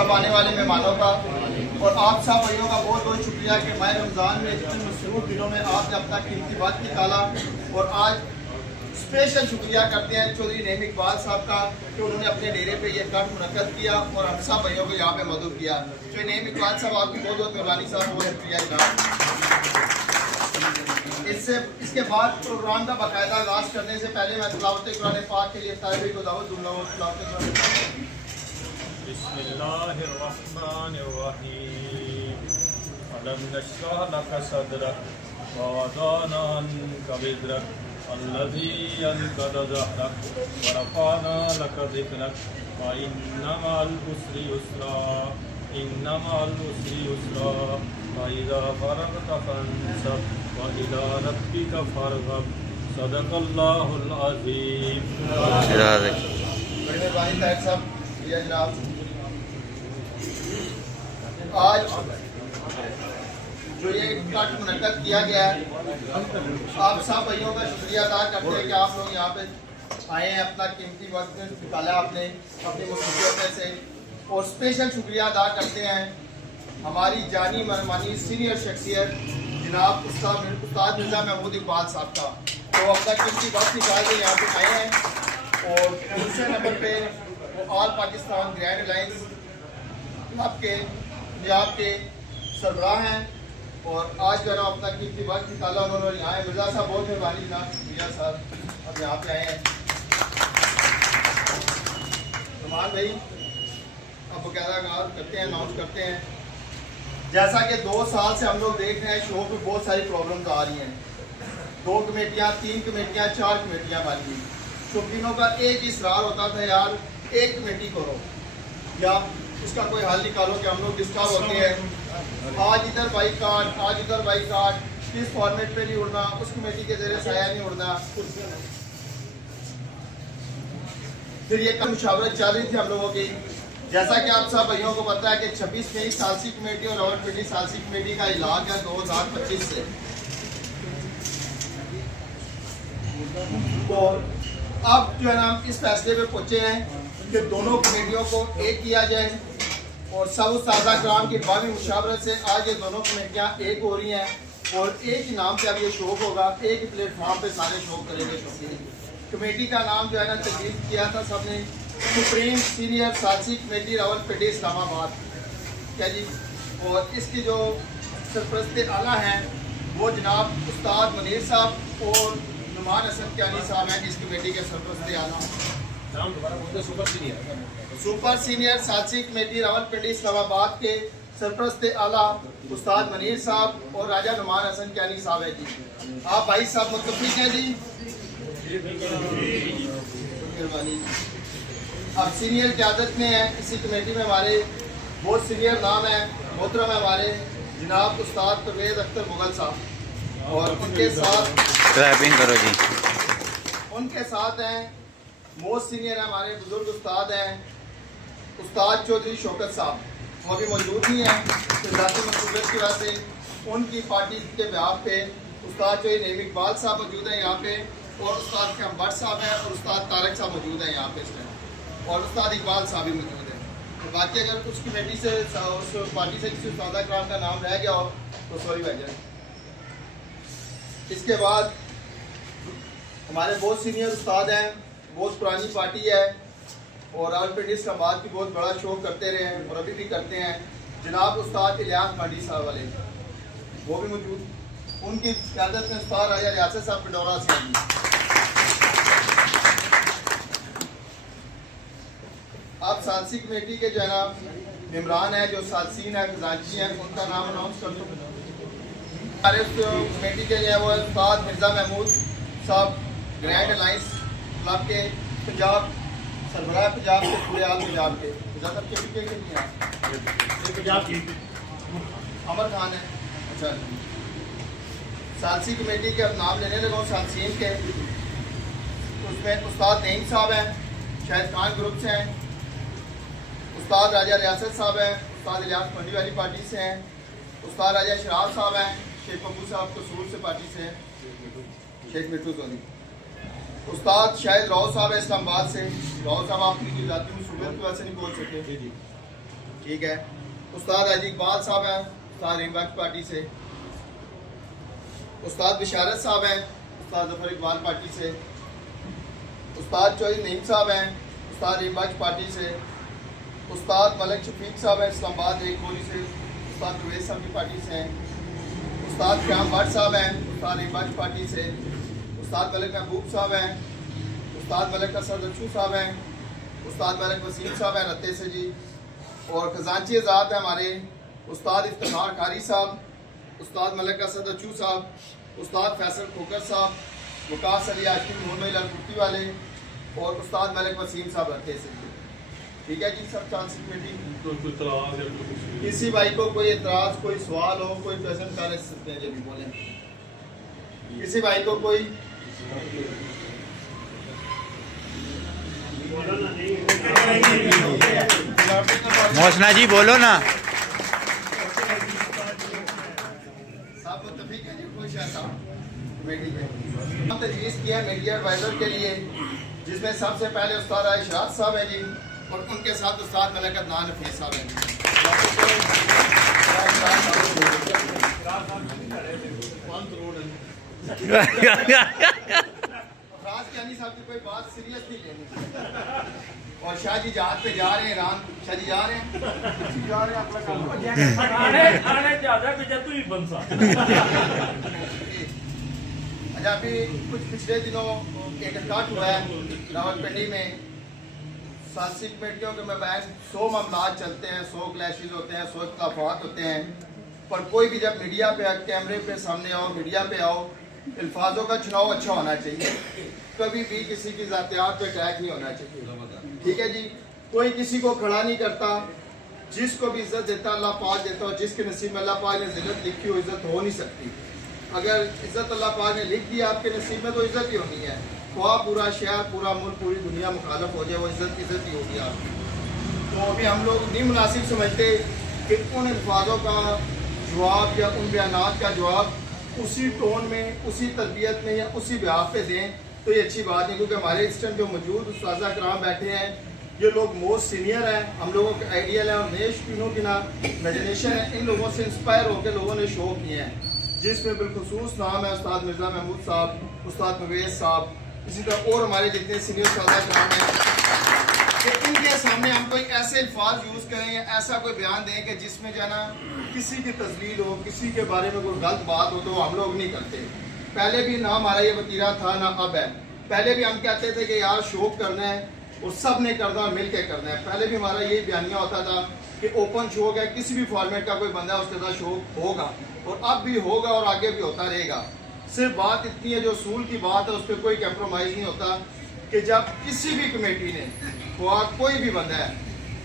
सब आने वाले मेहमानों का और आप सब भाइयों का बहुत बहुत शुक्रिया कि माह रमज़ान में इतने मसरूफ दिनों में आपने अपना कीमती वक्त निकाला। और आज स्पेशल शुक्रिया करते हैं चौधरी नईम इकबाल साहब का कि उन्होंने अपने डेरे पे ये कट मुनक्कद किया और हम सब भाइयों को यहाँ पे मदद किया। चौधरी नईम इकबाल साहब आपकी बहुत बहुत मेहरबानी साहब, बहुत शुक्रिया जनाब। इसके बाद प्रोग्राम का बाकायदा आगाज करने से पहले मैं तिलावत कुरान पाक के लिए तालिब को दावत दूंगा। बिस्मिल्लाहिर्रहमानिर्रहीम। अलम नशरह लक सदरक व वदअना अन्का विज़रक अल्लज़ी अंक़ज़ ज़हरक व रफ़अना लक ज़िक्रक व इन्ना मअल उसरि युस्रा इन्ना मअल उसरि युस्रा व इज़ा फ़रग़त फ़ंसब व इला रब्बिका फ़रग़ब। सदक़ल्लाहुल अज़ीम। आज जो ये कट मुनक्कद किया गया है, आप सब भाइयों का शुक्रिया अदा करते हैं कि आप लोग यहाँ पे आए हैं, अपना कीमती वक्त निकाला आपने अपनी मसरूफियत में से। और स्पेशल शुक्रिया अदा करते हैं हमारी जानी मनमानी सीनियर शख्सियत जनाब उस्ताद मिर्ज़ा महमूद इकबाल साहब का, तो अपना कीमती वक्त निकाल के यहाँ पे आए हैं। और दूसरे नंबर पे all Pakistan grand alliance club के पंजाब के सरबराह हैं और आज जो है अपना कीमती वक्त निकाला उन्होंने यहाँ है। मिर्ज़ा साहब बहुत मेहरबानी जनाब, शुक्रिया साहब, अब यहाँ पे आए हैं। सलमान भाई अब वगैरह करते हैं, अनाउंस करते हैं। जैसा कि 2 साल से हम लोग देख रहे हैं शो पे बहुत सारी प्रॉब्लम्स आ रही हैं। 2 कमेटियाँ, 3 कमेटियाँ, 4 कमेटियाँ बन गई। शौकीनों का एक ही इसरार होता था यार एक कमेटी करो या उसका कोई हल निकालो कि हम लोग डिस्टर्ब होते हैं। आज इधर बाइकाट, आज इधर बाइकाट, किस फॉर्मेट पे नहीं उड़ना, उस कमेटी के जरिए साया नहीं उड़ना। फिर ये मुशावरत चल रही थी हम लोगों की। जैसा कि आप सब भाइयों को पता है कि 26 मई सालसी कमेटी और रावलपिंडी सालसी कमेटी का इलाक है 2025 से। तो अब जो है ना इस फैसले पे पहुंचे हैं कि दोनों कमेटियों को एक किया जाए और सब उस्तादा कराम की बामी मुशावरत से आज ये दोनों कमेटियां एक हो रही हैं और एक ही नाम से अब ये शौक होगा, एक ही प्लेटफॉर्म पे सारे शौक करेंगे। शौकीन कमेटी का नाम जो है ना तजवीज़ किया था सबने, सुप्रीम सीनियर सालसी कमेटी रावलपिंडी इस्लामाबाद, क्या जी। और इसकी जो सरपरस्त आला हैं वो जनाब उस्ताद मुनीर साहब और नुमान हसन क्यानी साहब हैं इस कमेटी के सरपरस्त आला। सुपर सीनियर सालसी कमेटी रावलपिंडी इस्लामाबाद के सरपरस्त आला उस्ताद मनीर साहब और राजा नुमान हसन क्यानी साहब है जी। आप भाई साहब मुतफिक हैं जी, मेहरबानी। अब सीनियर क़यादत में है इसी कमेटी में हमारे बहुत सीनियर नाम है, मोहतरम है हमारे जनाब उस्ताद परवेज़ अख्तर मुगल साहब और उनके साथ करो जी, उनके साथ हैं मोस्ट सीनियर है हमारे बुजुर्ग उस्ताद हैं उस्ताद चौधरी शौकत साहब, वो अभी मौजूद नहीं है ज़ाती मसरूफियत की वजह से। उनकी पार्टी के ब्याह पे उस्ताद चौधरी नईम इकबाल साहब मौजूद हैं यहाँ पे और उस्ताद कैम भट्ट साहब हैं और उस्ताद तारक साहब मौजूद हैं यहाँ पे इस टाइम और उस्ताद इकबाल साहब भी मौजूद हैं। तो बाकी अगर उस कमेटी से उस पार्टी से किसी उस्तादा कराम का नाम रह गया हो तो सॉरी भाई जान। इसके बाद हमारे बहुत सीनियर उस्ताद हैं, बहुत पुरानी पार्टी है और रावलपिंडी इस्लामाबाद की बहुत बड़ा शो करते रहे हैं और अभी भी करते हैं। जनाब उस्ताद इलियास मांडी साहब वाले वो भी मौजूद, उनकी क़यादत में उस्ताद राजा रियासत साहब पिंडौरा से आएंगे। आप सालसी कमेटी के जो है ना मेम्बरान है, जो सालसीन है, खजांची हैं, उनका नाम अनाउंस कर दो। हमारे कमेटी के जो है वो उस्ताद मिर्ज़ा महमूद साहब ग्रैंड अलायंस क्लब के पंजाब सरबराह पंजाब के पूरे आल पंजाब के ज़्यादा के नहीं है पंजाब की अमर खान है। अच्छा सालसी कमेटी के अब नाम लेने लगा सालसीन के, उसमें उस्ताद नईम साहब हैं, शाहिद खान ग्रुप से हैं, उस्ताद राजा रियासत साहब हैं, उस्ताद इलियास मंडी वाली पार्टी से हैं, उस्ताद राजा शराब साहब हैं, शेख पप्पू साहब कसूर से पार्टी से हैं, शेख मिट्टू सोनी, उस्ताद शाहिद राव साहब है इस्लामाबाद से। राव साहब आपकी जाती में सूबत की वजह से नहीं बोल सकते, ठीक है। उस्ताद हाजी इकबाल साहब हैं, उस्ताद रिबक्स पार्टी से। उस्ताद बिशारत साहब हैं, उस्ताद जफर इकबाल पार्टी से। उस्ताद चौधरी नईम साहब हैं, उस्ताद रिबक्स पार्टी से। उस्ताद मलिक शफीक साहब हैं, इस्लामाबाद एक कोरी से, उस्ताद परवेज साहब की पार्टी से हैं। उस्ताद श्याम भट्ट साहब हैं, उस्ताद रिबक्स पार्टी से। उस्ताद मलिक महबूब साहब हैं, उस्ताद मलिक असद अच्छू साहब हैं, उस्ताद मलिक वसीम साहब हैं रत्ते से जी। और खजानची आज़ाद हैं हमारे उस्ताद इफ्तिखार कारी साहब, उस्ताद मलिक असद अच्छू साहब, उस्ताद फैसल खोकर साहब, वकास अली आशिक मोहम्मद लालकुर्ती वाले और उस्ताद मलिक वसीम साहब रत्ते से जी। ठीक है जी। सब चांस कमेटी किसी भाई को कोई एतराज कोई सवाल हो कोई प्रश्न कर सकते हैं जी, भी बोलें। किसी भाई को कोई मौसना जी बोलो ना। सब मुत्तफिक है जी, खुश है सब कमेटी में। हम तजवीज़ किया मीडिया एडवाइजर के लिए, जिसमें सबसे पहले उस्ताद इशरात साहब हैं जी और उनके साथ उस्ताद मलिक अदनान हफीज साहब हैं जी। फराज कियानी साहब की कोई बात सीरियस नहीं लेनी। और शाह जी जहाज पे जा रहे हैं, ईरान शाह जी जा रहे हैं, अच्छा। अभी कुछ पिछले दिनों एक इकट्ठ हुआ है रावलपिंडी में। सासी कमेटियों के मैबाइन 100 मामला चलते हैं, 100 क्लैशेज होते हैं, 100 इख्तलाफात होते हैं, पर कोई भी जब मीडिया पे कैमरे पे सामने आओ, मीडिया पे आओ, अल्फाजों का चुनाव अच्छा होना चाहिए। कभी भी किसी की ज़ातियात पे अटैक नहीं होना चाहिए। ठीक है जी। कोई किसी को खड़ा नहीं करता, जिसको भी इज्जत देता अल्लाह पाक देता और जिसके नसीब में अल्लाह पाक ने इज्जत लिखी हो इज्जत हो नहीं सकती। अगर इज्जत अल्लाह पाक ने लिख दी आपके नसीब में तो इज्जत ही होनी है। ख्वाह पूरा शहर पूरा मुल्क पूरी दुनिया मुखालफ हो जाए, वो इज्जत ही होगी आपकी। तो अभी हम लोग नहीं मुनासिब समझते कि उन अल्फाजों का जवाब या उन बयानात का जवाब उसी टोन में, उसी तरबियत में या उसी ब्याह पे दें, तो ये अच्छी बात नहीं। क्योंकि हमारे इस टाइम जो मौजूद उस्ताज़ा कराम बैठे हैं, ये लोग मोस्ट सीनियर हैं, हम लोगों के आइडियल हैं और नए शौकीनों की ना इमेजिनेशन है। इन लोगों से इंस्पायर होकर लोगों ने शो किए हैं, जिसमें बिलखुसूस नाम है उस्ताद मिर्ज़ा महमूद साहब, उस्ताद परवेज साहब, इसी तरह और हमारे जितने सीनियर उस्ताज़ा कराम हैं, कि इनके सामने हम कोई ऐसे अल्फाज यूज़ करें या ऐसा कोई बयान दें कि जिसमें जो है ना किसी की तस्लील हो, किसी के बारे में कोई गलत बात हो, तो हम लोग नहीं करते। पहले भी ना हमारा ये वतीरा था ना अब है। पहले भी हम कहते थे कि यार शौक करना है और सब ने करना है, मिल के करना है। पहले भी हमारा यही बयानिया होता था कि ओपन शौक है, किसी भी फॉर्मेट का कोई बंदा उसके साथ शौक होगा और अब भी होगा और आगे भी होता रहेगा। सिर्फ बात इतनी है, जो असूल की बात है उस पर कोई कंप्रोमाइज़ नहीं होता कि जब किसी भी कमेटी ने कोई भी बंदा है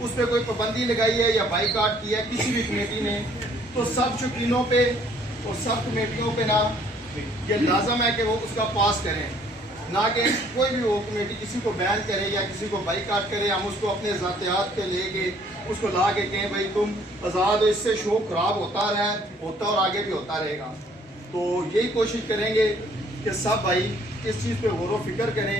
उस पर कोई पाबंदी लगाई है या बाइकाट किया है किसी भी कमेटी ने, तो सब शौकीनों पे और सब कमेटियों पे ना ये लाजम है कि वो उसका पास करें, ना कि कोई भी वो कमेटी किसी को बैन करे या किसी को बाइकाट करे। हम उसको अपने ज़ातियात पे लेके उसको ला के कहें भाई तुम आज़ाद हो, इससे शौक ख़राब होता रहा होता और आगे भी होता रहेगा। तो यही कोशिश करेंगे कि सब भाई इस चीज़ पे गौर व फिक्र करें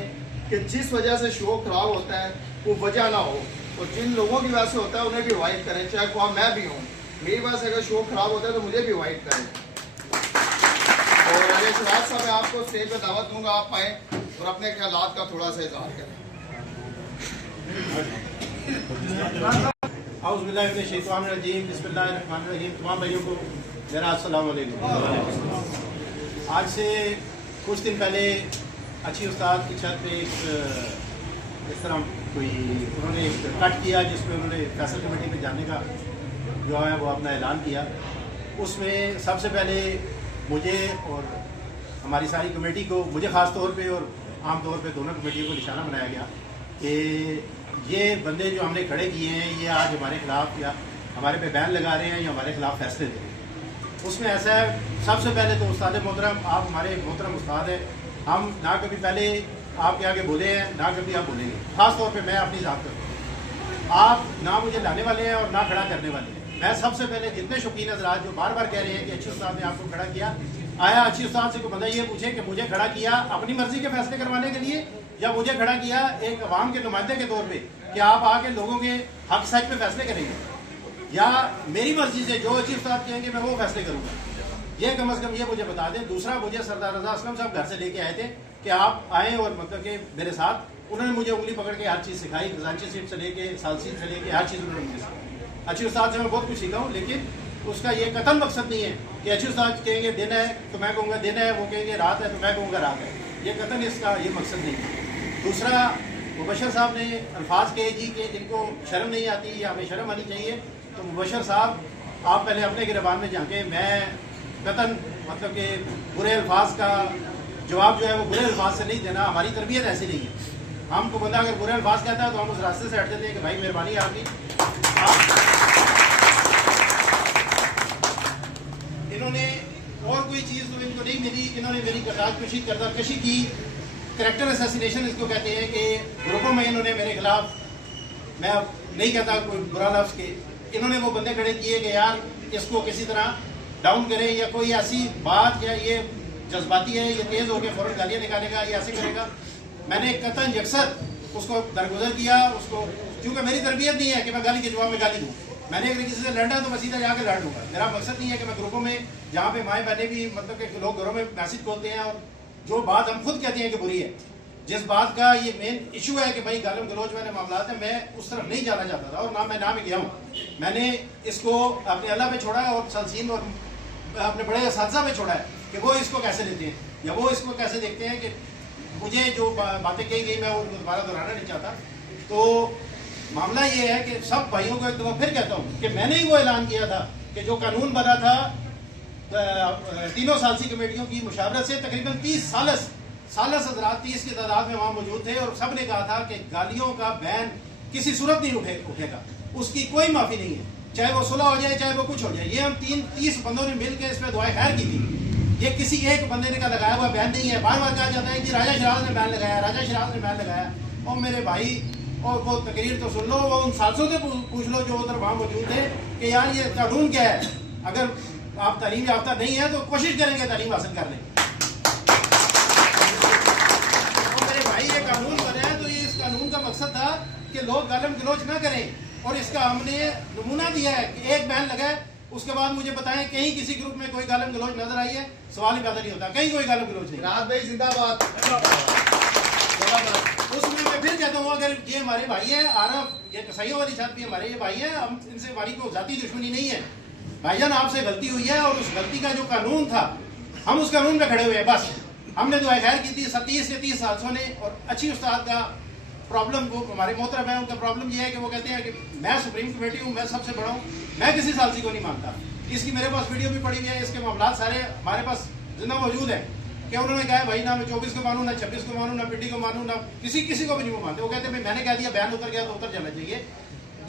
कि जिस वजह से शौक ख़राब होता है वो वजह ना हो, और जिन लोगों की वजह से होता है उन्हें भी अवॉइड करें। चाहे वहाँ मैं भी हूँ, मेरी वजह से अगर शौक ख़राब होता है तो मुझे भी अवॉइड करें। और अरे शराब साहब मैं आपको स्टेज पर दावत दूंगा, आप आए और अपने ख्यालात का थोड़ा सा इजहार करें। तमाम भाइयों को मेरा अस्सलाम वालेकुम। आज से कुछ दिन पहले अच्छी उस्ताद की छत पे एक इस तरह कोई उन्होंने एक कट किया जिसमें उन्होंने फैसल कमेटी में जाने का जो है वो अपना ऐलान किया। उसमें सबसे पहले मुझे और हमारी सारी कमेटी को, मुझे ख़ास तौर पे और आम तौर पे दोनों कमेटियों को निशाना बनाया गया कि ये बंदे जो हमने खड़े किए हैं ये आज हमारे खिलाफ या हमारे पे बैन लगा रहे हैं या हमारे खिलाफ फैसले दे रहे हैं। उसमें ऐसा है, सबसे पहले तो उस्ताद मोहतरम, आप हमारे मोहतरम उस्ताद हैं, हम ना कभी पहले आपके आगे बोले हैं ना कभी आप बोलेंगे। ख़ास तौर पे मैं अपनी ज़ात करूँ, आप ना मुझे लाने वाले हैं और ना खड़ा करने वाले हैं। मैं सबसे पहले जितने शौकीन हज़रात जो बार बार कह रहे हैं कि अच्छी उस्ताद ने आपको खड़ा किया, आया अच्छी उस्ताद से कोई बंदा ये पूछे कि मुझे खड़ा किया अपनी मर्जी के फैसले करवाने के लिए या मुझे खड़ा किया एक अवाम के नुमाइंदे के तौर पे कि आप आके लोगों के हक सच पे फैसले करेंगे। या मेरी मर्जी से जो अच्छी उस्ताद कहेंगे मैं वो फैसले करूंगा। ये कम से कम ये मुझे बता दें। दूसरा, मुझे सरदार रजा असलम साहब घर से लेके आए थे कि आप आए और मतलब कि मेरे साथ, उन्होंने मुझे उंगली पकड़ के हर चीज़ सिखाई, खजांची सीट से लेके सालसीट से लेके हर चीज़ उन्होंने मुझे सिखाई। अच्छी उस्ताद से मैं बहुत कुछ सीखा हूँ, लेकिन उसका ये कतन मकसद नहीं है कि अच्छी उस्ताद कहेंगे दिन है तो मैं कहूँगा दिन है, वो कहेंगे रात है तो मैं कहूँगा रात है। ये कतन इसका ये मकसद नहीं है। दूसरा, मुबशर साहब ने अल्फाज कहे जी कि जिनको शर्म नहीं आती या हमें शर्म आनी चाहिए, तो मुबशर साहब आप पहले अपने गिरबान में झांके। मैं कतन मतलब कि बुरे अल्फाज का जवाब जो है वो बुरे अल्फाज से नहीं देना, हमारी तरबियत ऐसी नहीं है। हमको बंदा अगर बुरे अल्फाज कहता है तो हम उस रास्ते से हट जाते हैं कि भाई मेहरबानी आपकी। इन्होंने और कोई चीज़ तो इनको नहीं मिली, इन्होंने मेरी करदाकशी की, कैरेक्टर असैसिनेशन इसको कहते हैं कि ग्रुपों में इन्होंने मेरे खिलाफ, मैं नहीं कहता कोई बुरा लफ्ज़ के, इन्होंने वो बंदे खड़े किए कि यार इसको किसी तरह डाउन करें या कोई ऐसी बात, या ये जज्बाती है, ये तेज़ होकर फ़ौरन गालियाँ निकालेगा, ये ऐसे करेगा। मैंने कतन यकसर उसको दरगुजर किया उसको, क्योंकि मेरी तरबियत नहीं है कि मैं गाली के जवाब में गाली दूँ। मैंने अगर किसी से लड़ा तो मैं सीधा जाकर लड़ लूँगा। मेरा मकसद नहीं है कि मैं ग्रुपों में, जहाँ पे माएँ बहनें भी मतलब कि लोग घरों में मैसेज खोलते हैं और जो बात हम खुद कहते हैं कि बुरी है, जिस बात का ये मेन इशू है कि भाई गालम गलोच वाले मामला है, मैं उस तरफ नहीं जाना चाहता था और ना मैं नाम गया हूँ। मैंने इसको अपने अल्लाह पे छोड़ा है और सलसीन और अपने बड़े असातिज़ा पे छोड़ा है कि वो इसको कैसे लेते हैं या वो इसको कैसे देखते हैं। कि मुझे जो बातें कही गई मैं वो दोबारा दोहराना नहीं चाहता। तो मामला ये है कि सब भाइयों को एक दफ़ा फिर कहता हूँ कि मैंने ही वो ऐलान किया था कि जो कानून बना था तीनों सालसी कमेटियों की मुशावरत से, तकरीबन 30 सालस हजरात 30 की तादाद में वहाँ मौजूद थे और सब ने कहा था कि गालियों का बैन किसी सूरत नहीं उठेगा, उसकी कोई माफ़ी नहीं है, चाहे वो सुलह हो जाए चाहे वो कुछ हो जाए। ये हम 30 बंदों ने मिलकर इस पर दुआ खैर की थी। ये किसी एक बंदे ने का लगाया हुआ बैन नहीं है। बार बार कहा जाता है कि राजा शराज ने बैन लगाया, राजा शराज ने बैन लगाया। और मेरे भाई, और वो तकरीर तो सुन लो, वो उन सालसों से पूछ लो जो उधर वहाँ मौजूद थे कि यार ये कानून क्या है। अगर आप तालीम याफ्ता नहीं है तो कोशिश करेंगे तालीम हासिल करने। और मेरे भाई ये कानून बना है तो ये इस कानून का मकसद था कि लोग गालम गलोच ना करें, और इसका हमने नमूना दिया है कि एक बैन लगा है। उसके बाद मुझे बताएं कहीं किसी ग्रुप में कोई गालम गलोच नजर आई है? सवाल ही पैदा नहीं होता, कहीं कोई गालम गलोच नहीं। राज भाई जिंदाबाद। उसमें मैं फिर कहता हूँ अगर ये हमारे भाई है आरफ, ये कसाईयों वाली छत भी हमारे ये भाई है, हम इनसे हमारी कोई जाती दुश्मनी नहीं है। भाईजान आपसे गलती हुई है और उस गलती का जो कानून था हम उस कानून पे खड़े हुए हैं। बस हमने दुआ खैर की थी 30 के 30 सालसों ने। और अच्छी उस्ताद का प्रॉब्लम, वो हमारे मोहतरम है, उनका प्रॉब्लम ये है कि वो कहते हैं कि मैं सुप्रीम कमेटी हूँ, मैं सबसे बड़ा हूँ, मैं किसी सालसी को नहीं मानता। इसकी मेरे पास वीडियो भी पड़ी हुई है, इसके मामला सारे हमारे पास जिंदा मौजूद है कि उन्होंने कहा है भाई ना मैं 24 को मानूँ, ना 26 को मानूँ, ना पिंडी को मानूँ, ना किसी को भी नहीं मानते। वो कहते हैं मैंने कह दिया बैन उतर गया तो उतर जाना चाहिए।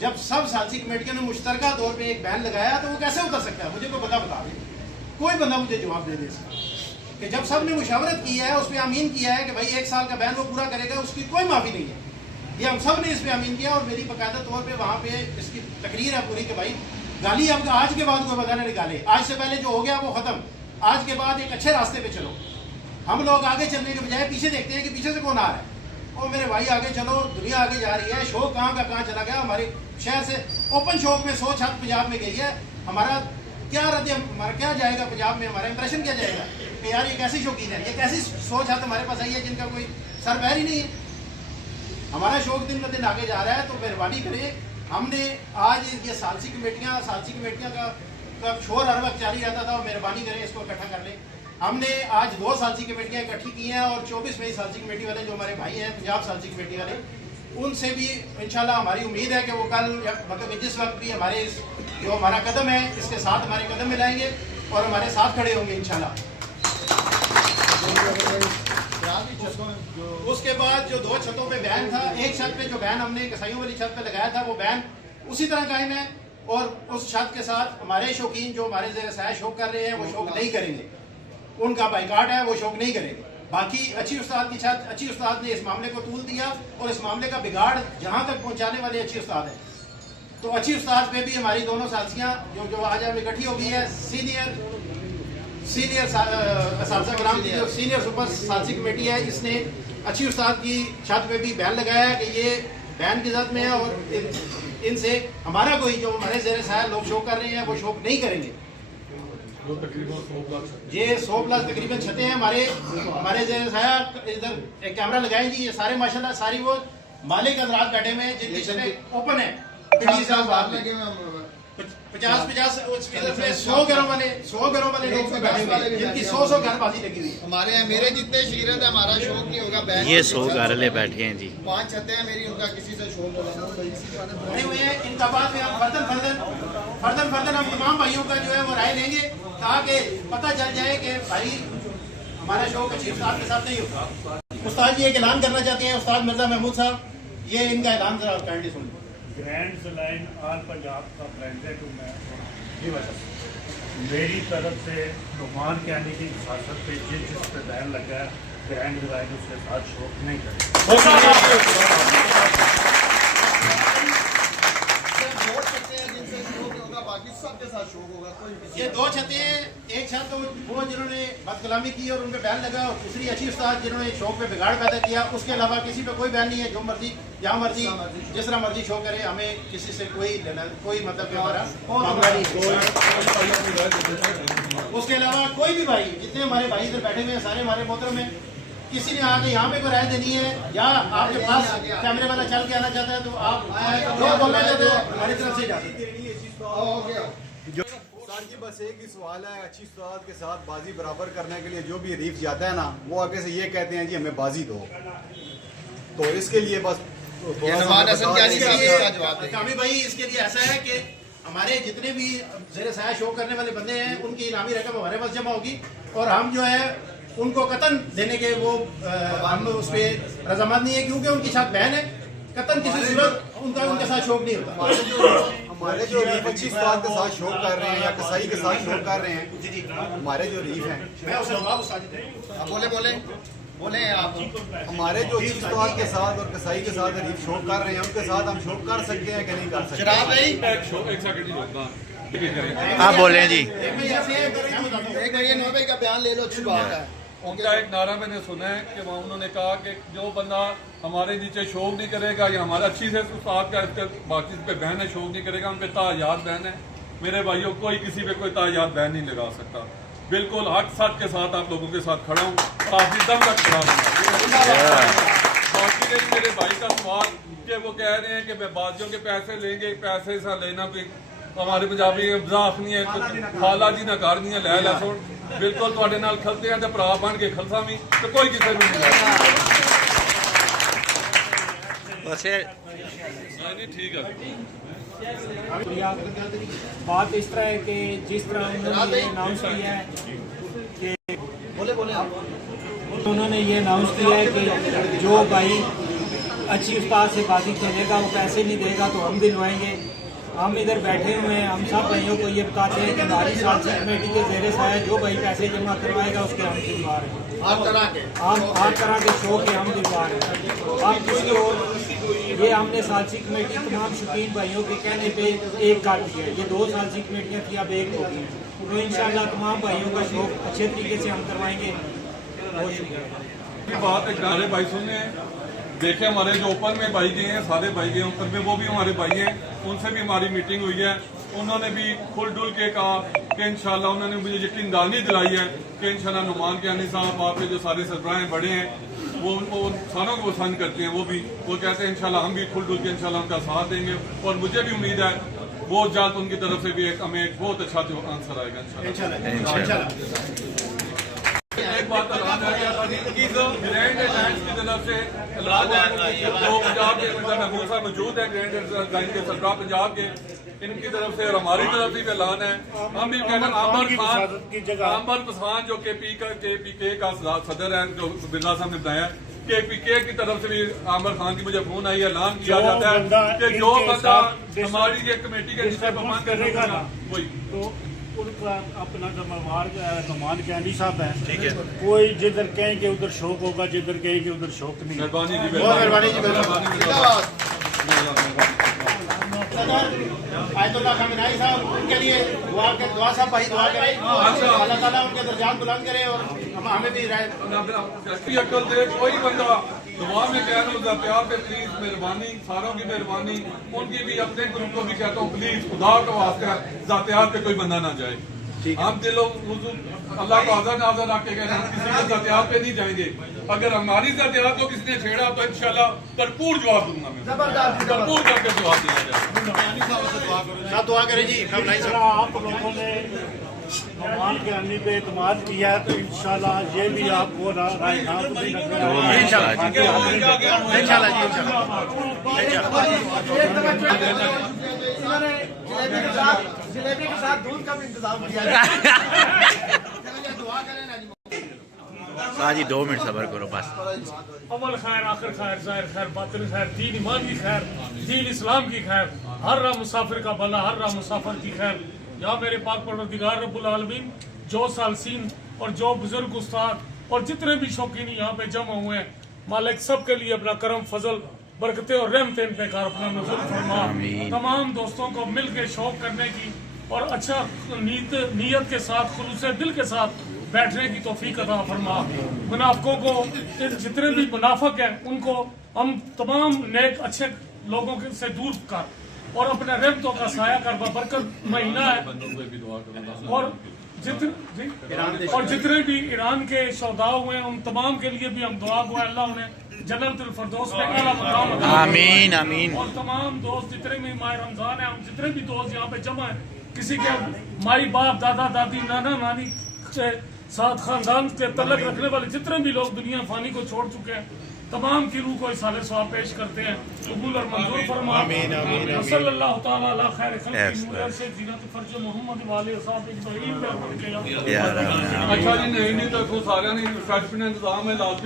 जब सब सालसी कमेटियों ने मुश्तरका तौर पर एक बैन लगाया तो वो कैसे उतर सकता है? मुझे कोई बता दे, कोई बंदा मुझे जवाब दे दे इसका कि जब सब ने मुशावरत की है, उस पर अमीन किया है कि भाई 1 साल का बैन वो पूरा करेगा, उसकी कोई माफ़ी नहीं है। ये हम सब ने इस पे अमीन किया और मेरी बाकायदा तौर पे वहाँ पे इसकी तकरीर है पूरी कि भाई गाली अब आज के बाद कोई बंदा ना निकाले, आज से पहले जो हो गया वो खत्म, आज के बाद एक अच्छे रास्ते पे चलो। हम लोग आगे चलने के बजाय पीछे देखते हैं कि पीछे से कौन आ रहा है। और मेरे भाई आगे चलो, दुनिया आगे जा रही है, शौक कहाँ का कहाँ चला गया। हमारे शहर से ओपन शौक में 100 छत पंजाब में गई है, हमारा क्या हमारा क्या जाएगा पंजाब में, हमारा इंप्रेशन क्या जाएगा कि यार ये कैसी शौकीन है, ये कैसी 100 छत हमारे पास आई है जिनका कोई सर पैर ही नहीं है। हमारा शौक दिन ब दिन आगे जा रहा है। तो मेहरबानी करें, हमने आज ये सालसी कमेटियाँ का शोर हर वक्त जारी रहता था और मेहरबानी करें इसको इकट्ठा कर लें। हमने आज 2 सालसी कमेटियाँ इकट्ठी की हैं और 24 में सालसी कमेटी वाले जो हमारे भाई हैं पंजाब सालसी कमेटी वाले, उनसे भी इंशाल्लाह हमारी उम्मीद है कि वो कल मतलब जिस वक्त भी हमारे जो हमारा कदम है इसके साथ हमारे कदम मिलाएंगे और हमारे साथ खड़े होंगे इंशाल्लाह। उसके बाद जो 2 छतों पे बैन था, एक छत पे जो बैन हमने कसाईयों वाली छत पे लगाया था वो बैन उसी तरह कायम है और उस छत के साथ हमारे शौकीन जो हमारे ज़ेर साया शौक कर रहे हैं वो शौक नहीं करेंगे, उनका बाइकाट है, वो शौक नहीं करेंगे। बाकी अच्छी उस्ताद की छत, अच्छी उस्ताद ने इस मामले को तूल दिया और इस मामले का बिगाड़ जहाँ तक पहुँचाने वाले अच्छी उस्ताद है। तो अच्छी उस्ताद पे भी हमारी दोनों सालसियाँ जो आज हम इकट्ठी हो गई है, सीनियर सालसा गुलाम की जो सीनियर सुपर सालसी कमेटी है, इसने अच्छी उस्ताद की छत पे भी बैन लगाया है कि ये बैन की जद में है और इनसे हमारा कोई जो हमारे ज़ेरे साया लोग शौक कर रहे हैं वो शौक नहीं करेंगे। ये 100 प्लस तकरीबन छतें हैं हमारे ज़ेरे साया। इधर एक कैमरा लगाएं जी, ये सारे माशाल्लाह सारी वो मालिक हज़रात बैठे हुए हैं जिनकी छतें ओपन है। 100 घरों वाले लोग बैठे हुए हैं जिनकी 100 घर बाजी लगी हुई है। हमारे यहाँ मेरे जितने शीर है हमारा शौक नहीं होगा। बहन ये 100 घरले बैठे हैं जी। 5 छतें हैं मेरी, उनका किसी से शौक होगा बने हुए हैं। इनका बाद में हम फर्दन हम तमाम भाइयों का जो है वो राय लेंगे ताकि पता चल जाए कि भाई हमारा शौक अच्छी उस्ताद के साथ नहीं होता। उस्ताद जी एक ऐलान करना चाहते हैं, उस्ताद मिर्जा महमूद साहब, ये इनका ऐलान जरा काइंडली सुन। ग्रैंड सलाइन आल पंजाब का प्रेसिडेंट हूँ मैं। मेरी तरफ से नुमान के आने की सियासत पे जिस पे बैन लगा है, ग्रैंड सलाइन उसके साथ शौक नहीं करेगा। जिनसे शौक होगा बाकी सबके साथ शौक होगा। कोई ये 2 छतें, एक छत तो वो जिन्होंने बदकलामी की और उन पे बैन लगा, और दूसरी अच्छी उस्ताद जिन्होंने शौक पे बिगाड़ पैदा किया। उसके अलावा किसी पे कोई बैन नहीं है। जो मर्जी जहाँ मर्जी जिस तरह मर्जी शौक करे, हमें किसी से कोई मतलब के हमारा मामला नहीं है। उसके अलावा कोई भी भाई, जितने हमारे भाई इधर बैठे हुए हैं सारे हमारे मोहतरम में, किसी ने आके यहाँ पे कोई राय देनी है या आपके पास कैमरे वाला चल के आना चाहता है तो आप जो बोलना है तो हमारी तरफ से जा सकते हैं। सर जी बस एक ही सवाल है, अच्छी स्वाद के साथ बाजी बराबर करने के लिए जो भी रीफ जाता है ना, वो आगे से ये कहते हैं जी हमें बाजी दो, तो इसके लिए बस कामी भाई इसके लिए ऐसा है कि हमारे जितने भी ज़ेरे साया शो करने वाले बंदे हैं उनकी इनामी रकम हमारे पास जमा होगी, और हम जो है उनको कतन देने के वो हम उस पर रजामंद नहीं है, क्योंकि उनकी साथ बहन है। कतन किसी सूरत उनके साथ शौक नहीं होता। हमारे जो रीफ अच्छी स्वाद के साथ शौक कर रहे हैं या कसाई के साथ शौक कर रहे हैं, हमारे जो रीफ हैं, मैं उसे जवाब उस्ताद बोले आप, हमारे जो अच्छी स्वाद के साथ और कसाई के साथ रीफ शौक कर रहे हैं, उनके साथ हम शौक कर सकते हैं कि नहीं कर सकते? शराब नहीं। आप बोले जी। एक मिनट, ये नोबे का बयान ले लो, अच्छी बात है। उनका एक नारा मैंने सुना है कि वहाँ उन्होंने कहा कि जो बंदा हमारे नीचे शौक नहीं करेगा या हमारा अच्छी से उस्ताद का बाकी पे बहन है शौक नहीं करेगा, उन पे तायात बहन है। मेरे भाइयों कोई किसी पे कोई तायात बहन नहीं लगा सकता। बिल्कुल हक सच के साथ आप लोगों के साथ खड़ा हूँ और आखिरी दम तक खड़ा हूँ। बाकी रही मेरे भाई का सवाल कि वो कह रहे हैं कि बाजियों के पैसे लेंगे, पैसे से लेना कोई हमारे पंजाबी मजाक नहीं है, खाला जी ना कर नहीं है लै लै सुन, बिल्कुल तुहाडे नाल खलते हैं तो भरा बन के खलसा भी तो कोई किसी को नहीं नहीं ठीक है। बात इस तरह है कि जिस तरह उन्होंने अनाउंस किया है कि उन्होंने ये अनाउंस किया है कि जो भाई अच्छी उस्ताद से बाजी खेलेगा वो पैसे नहीं देगा तो हम दिलवाएंगे। हम इधर बैठे हुए हैं, हम सब भाइयों को ये बताते हैं कि हमारी सालसी कमेटी के ज़ेरे साया जो भाई पैसे जमा करवाएगा उसके हम जिम्मेदार हैं। हर तरह के शो के हम जिम्मेदार हैं। आप किसी और ये हमने सालसी कमेटी तमाम शौकीन भाइयों के कहने पे एक कर दिया है। ये 2 सालसी कमेटियाँ थी, अब एक होगी, तो इंशाल्लाह तमाम भाइयों का शौक अच्छे तरीके से हम करवाएंगे। बहुत शुक्रिया। बात एक नारे भाई सुने देखे, हमारे जो ओपन में भाई गए हैं सारे भाई गए ओपन में, वो भी हमारे भाई हैं, उनसे भी हमारी मीटिंग हुई है। उन्होंने भी खुल डुल के कहा कि इंशाल्लाह उन्होंने मुझे यकीनदानी दिलाई है कि इंशाल्लाह नुमान के आनी साहब वहाँ पे जो सारे सरबराह बड़े हैं वो सारों को पसंद करते हैं। वो कहते हैं इंशाल्लाह हम भी खुल डुल के इंशाल्लाह उनका साथ देंगे, और मुझे भी उम्मीद है वो जल्द उनकी तरफ से भी हमें एक बहुत अच्छा जो आंसर आएगा इंशाल्लाह। एक बात ग्रैंड अलायंस की तरफ से जो पंजाब के महमूद साहब मौजूद है, ग्रैंड अलायंस के सरबराह पंजाब के, इनकी तरफ से और हमारी तरफ से भी ऐलान है। हम भी कहते हैं आंबर पसान जो KPK का सदर है, जो बिरला साहब ने बताया, KPK की तरफ से भी आमिर खान की मुझे फोन आई, ऐलान किया जाता है कि जो बंदा हमारी ये कमेटी के नीचे बमान करेगा ना वही तो उनका अपना नुमान के आनी साहब है, ठीक है। कोई जिधर कहेंगे उधर शौक होगा, जिधर कहेंगे उधर शौक नहीं। मेहरबानी जी, मेहरबानी जी, आयतुल्लाह खामिनाई साहब, उनके लिए दुआ साहब भाई दुआ करें, अल्लाह ताला उनके दर्जात बुलंद करे और हमें भी राय अकल दे। कोई बंदा दुआ में कह रहा हूँ ज़ातियात पे प्लीज मेहरबानी, सारों की मेहरबानी, उनकी भी अपने ग्रुप को भी कहता हूँ प्लीज खुदा का वास्ता ज़ातियात पे कोई बंदा ना जाए। हम दिलो अल्लाह को आज़ाद नाज़र रख के कह रहे हैं किसी के ज़ातियात पे नहीं जाएंगे। अगर हमारी ज़ातियात को किसी ने छेड़ा तो इंशाल्लाह भरपूर जवाब दूंगा मैं, भरपूर करके जवाब दिया जाए। दुआ करें जी। आप लोगों ने मेहमान के आने पे एतमाद किया है तो इंशाल्लाह ये भी आपको राय जलेबी के साथ दूध का भी इंतजाम किया शाह जी 2 मिनट सब्र करो बस। अव्वल खैर, आखिर खैर, ज़ाहिर खैर, बातिन खैर, दीन ईमान की खैर, दीन इस्लाम की खैर, हर राह मुसाफिर का भला, हर राह मुसाफिर की खैर। या मेरे पाक परवरदिगार रब्बुल आलमीन जो सालसीन और जो बुजुर्ग उस्ताद और जितने भी शौकीन यहाँ पे जमा हुए हैं, मालिक सब के लिए अपना करम फजल बरकतें और रहमतें इन पे कार अपना नज़र फरमा। तमाम दोस्तों को मिल के शौक करने की और अच्छा नीयत के साथ खुलूस दिल के साथ बैठने की तौफीक अता फरमा। मुनाफिकों को जितने भी मुनाफिक हैं उनको हम तमाम नेक अच्छे लोगों से दूर कर और अपने रहमतों का साया कर, बरकत महीना है। और जितने भी ईरान के शौदा हुए हैं उन तमाम के लिए भी हम दुआ हुआ अल्लाह उन्हें जन्नतुल फिरदौस में आला मकाम अता फरमाए। आमीन आमीन। और तमाम दोस्त जितने भी माह रमजान है, हम जितने भी दोस्त यहाँ पे जमा है, किसी के माई बाप दादा दादी नाना नानी से साथ खानदान के तल्लक रखने वाले जितने भी लोग दुनिया फानी को छोड़ चुके हैं, तमाम की रूह को इसाले सवाब पेश करते हैं। कबूल और मंजूर फरमा। सल्लल्लाहु तआला अला खैर खल्क़ि नूर से जीनत फर्ज मोहम्मद वाले साहब इब्राहिम पे या रब। अच्छा जी, नहीं तो सारे ने इंतजाम है लाजमी।